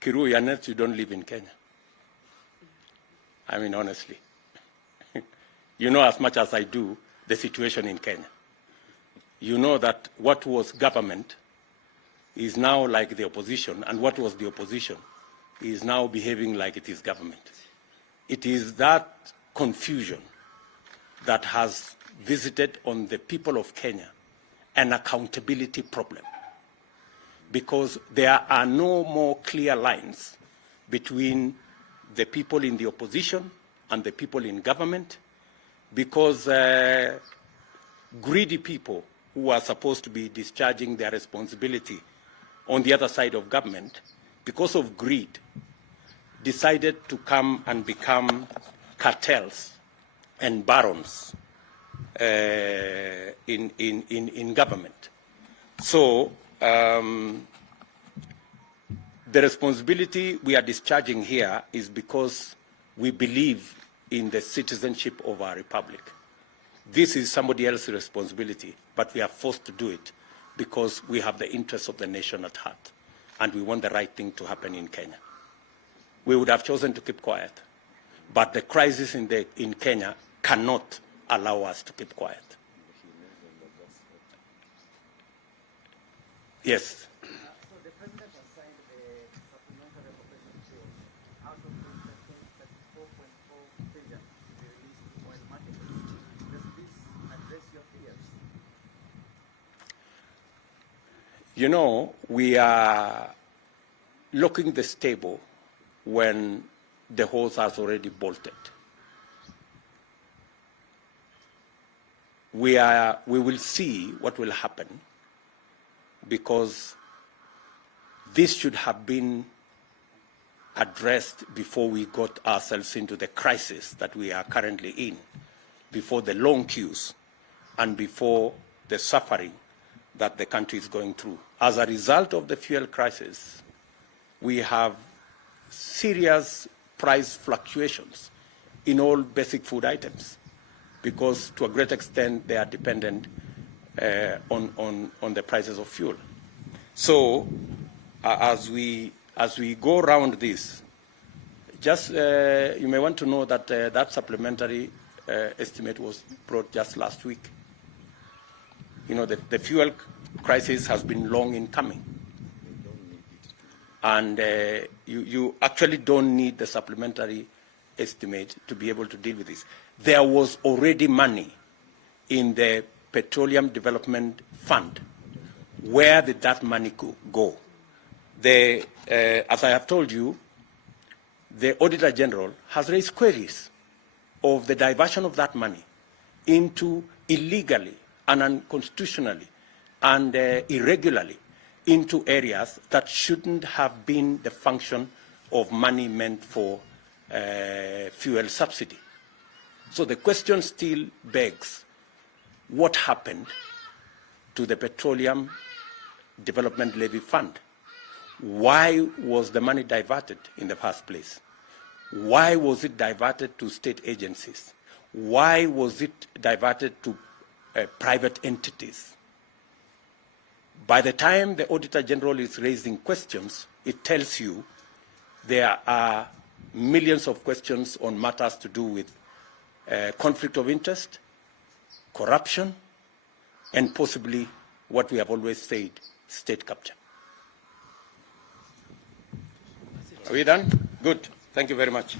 Kiru, unless you don't live in Kenya. I mean, honestly. You know as much as I do the situation in Kenya. You know that what was government is now like the opposition, and what was the opposition is now behaving like it is government. It is that confusion that has visited on the people of Kenya an accountability problem, because there are no more clear lines between the people in the opposition and the people in government, because greedy people who are supposed to be discharging their responsibility on the other side of government, because of greed, decided to come and become cartels and barons in government. So the responsibility we are discharging here is because we believe in the citizenship of our republic. This is somebody else's responsibility, but we are forced to do it because we have the interests of the nation at heart, and we want the right thing to happen in Kenya. We would have chosen to keep quiet, but the crisis in Kenya cannot allow us to keep quiet. Yes. So the President has signed a supplementary appropriation bill out of which 34.4 billion to be released to oil markets. Does this address your fears? You know, we are locking the stable when the horse has already bolted. We will see what will happen, because this should have been addressed before we got ourselves into the crisis that we are currently in, before the long queues and before the suffering that the country is going through. As a result of the fuel crisis, we have serious price fluctuations in all basic food items, because to a great extent they are dependent on the prices of fuel. So as we go around this, just you may want to know that that supplementary estimate was brought just last week. You know, the fuel crisis has been long in coming, and you actually don't need the supplementary estimate to be able to deal with this. There was already money in the Petroleum Development Fund. Where did that money go? As I have told you, the Auditor General has raised queries of the diversion of that money into illegally and unconstitutionally and irregularly into areas that shouldn't have been the function of money meant for fuel subsidy. So the question still begs, what happened to the Petroleum Development Levy Fund? Why was the money diverted in the first place? Why was it diverted to state agencies? Why was it diverted to private entities? By the time the Auditor General is raising questions, it tells you there are millions of questions on matters to do with conflict of interest, corruption, and possibly what we have always said, state capture. Are we done? Good. Thank you very much.